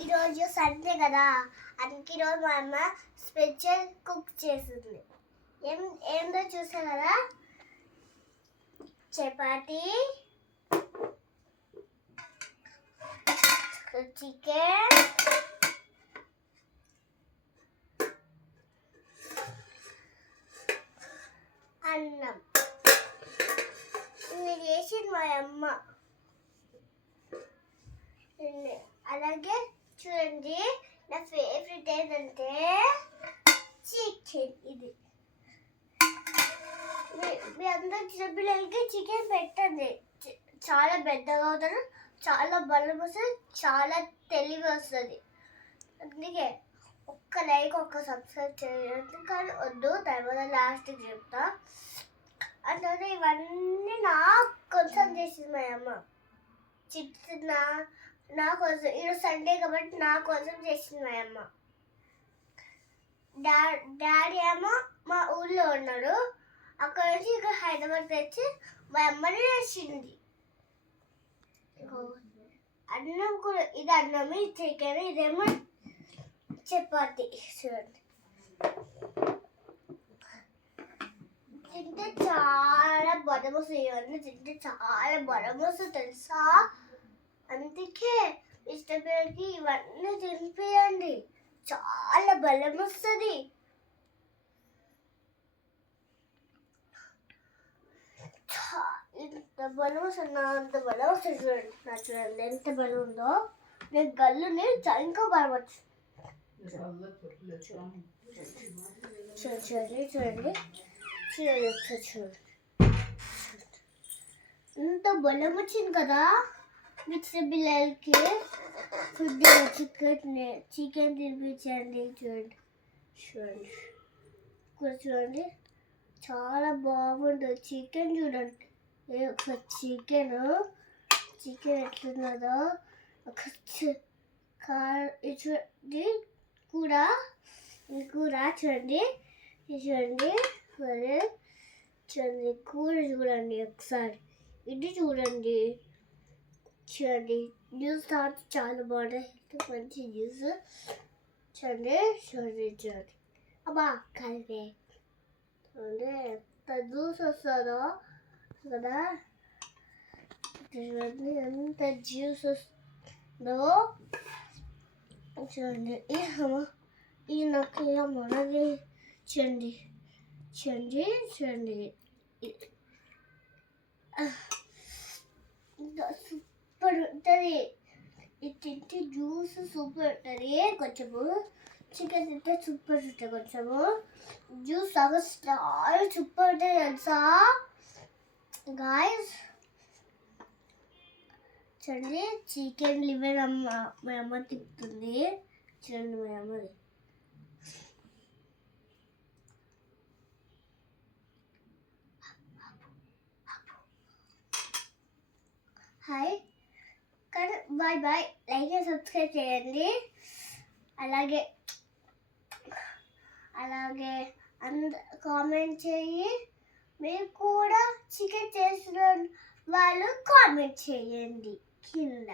ఈరోజు సండే కదా, అందుకే ఈరోజు మా అమ్మ స్పెషల్ కుక్ చేసింది. ఏందో చూసా కదా, చపాతి, చికెన్, అన్నం. ఇది చేసింది మా అమ్మ. అలాగే చూడండి, నా ఫేవరెట్ ఏంటంటే చికెన్. ఇది మీ అందరూ చిన్నపిల్లలకి చికెన్ పెట్టండి, చాలా పెద్దగా అవుతారు, చాలా బలం వస్తుంది, చాలా తెలివి వస్తుంది. అందుకే ఒక్క లైక్ ఒక్క సబ్స్క్రైబ్ చేయండి, కానీ వద్దు, తర్వాత లాస్ట్కి చెప్తా. అంటే ఇవన్నీ నాకు కొంచెం చేసింది మా అమ్మ. చిప్స్ నా కోసం, ఈరోజు సండే కాబట్టి నా కోసం చేసింది మా అమ్మ. డాడీ ఏమో మా ఊళ్ళో ఉన్నాడు, అక్కడ నుంచి ఇక్కడ హైదరాబాద్ తెచ్చి మా అమ్మని చేసింది. అన్నం కూడా, ఇది అన్నం, ఇది చికెన్, ఇదేమో చపాతి. చూడండి, తింటే చాలా బలం వస్తుంది. ఇవన్నీ తింటే చాలా బలం వస్తుంది తెలుసా. అందుకే ఇష్టపడికి ఇవన్నీ తినిపియండి, చాలా బలం వస్తుంది. ఇంత బలం వస్తుంది, అంత బలం వస్తుంది. చూడండి, చూడండి ఎంత బలం ఉందో. నేను గల్లుని ఇంకా బలవచ్చు. చూడండి చూడండి చూడండి చూడండి, ఇంత బలం వచ్చింది కదా. మిక్సీ పిల్లలకి ఫుడ్ చికెన్ తినిపించండి. చూడండి చూడండి కూడా చూడండి, చాలా బాగుంటుంది చికెన్. చూడండి, ఒక చికెన్ ఎట్లున్నదో, ఒక చూడండి కూర చూడండి, చూడండి చూడండి కూర చూడండి ఒకసారి. ఇది చూడండి చూడండి, జ్యూస్ తాగితే చాలా బాగుంటుంది, మంచి జ్యూస్. చూడండి చూడండి చూడండి, అబ్బా కలిపే చూడండి ఎంత జ్యూస్ వస్తుందో కదా. చూడండి ఎంత జ్యూస్ వస్తుందో. చూడండి ఈ నాకు మనది. చూడండి చూడండి చూడండి, సూపర్ ఉంటుంది. ఇది తింటే జ్యూస్ సూపర్ ఉంటుంది. కొంచెము చికెన్ తింటే సూపర్ ఉంటుంది, కొంచెము జ్యూస్ తాగా చాలా సూపర్ ఉంటుంది తెలుసా గాయస్. చూడండి, చికెన్ లివర్ మా అమ్మ తిప్పుతుంది. చూడండి మా అమ్మది. హాయ్, కానీ bye bye. Like and subscribe చేయండి. అలాగే కామెంట్ చేయి. మీరు కూడా చికెన్ చేసిన వాళ్ళు కామెంట్ చేయండి కింద.